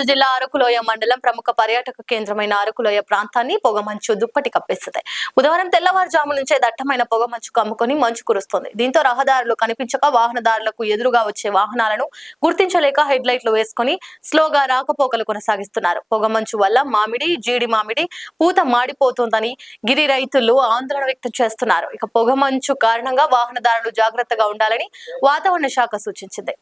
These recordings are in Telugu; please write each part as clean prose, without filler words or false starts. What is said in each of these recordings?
రోజు జిల్లా అరకులోయ మండలం ప్రముఖ పర్యాటక కేంద్రమైన అరకులోయ ప్రాంతాన్ని పొగమంచు దుప్పటి కప్పేస్తుంది. బుధవారం తెల్లవారుజాము నుంచే దట్టమైన పొగమంచు కమ్ముకొని మంచు కురుస్తోంది. దీంతో రహదారులు కనిపించక వాహనదారులకు ఎదురుగా వచ్చే వాహనాలను గుర్తించలేక హెడ్ లైట్లు వేసుకుని స్లోగా రాకపోకలు కొనసాగిస్తున్నారు. పొగమంచు వల్ల మామిడి, జీడి మామిడి పూత మాడిపోతోందని గిరి రైతులు ఆందోళన వ్యక్తం చేస్తున్నారు. ఇక పొగమంచు కారణంగా వాహనదారులు జాగ్రత్తగా ఉండాలని వాతావరణ శాఖ సూచించింది.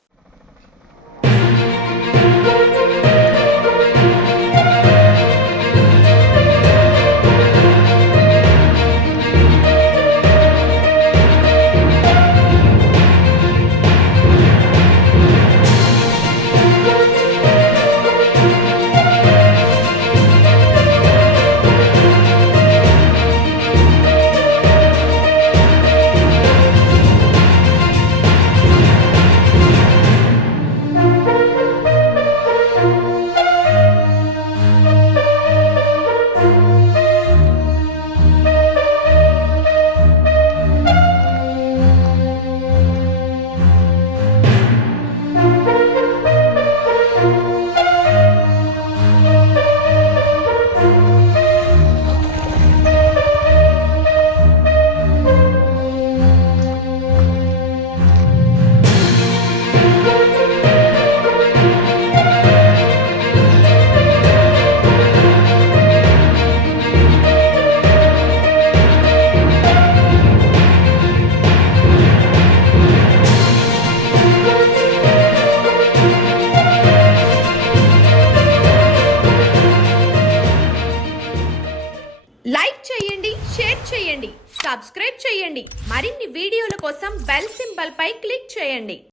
లైక్ చేయండి, షేర్ చేయండి, సబ్స్క్రైబ్ చేయండి. మరిన్ని వీడియోల కోసం బెల్ సింబల్ పై క్లిక్ చేయండి.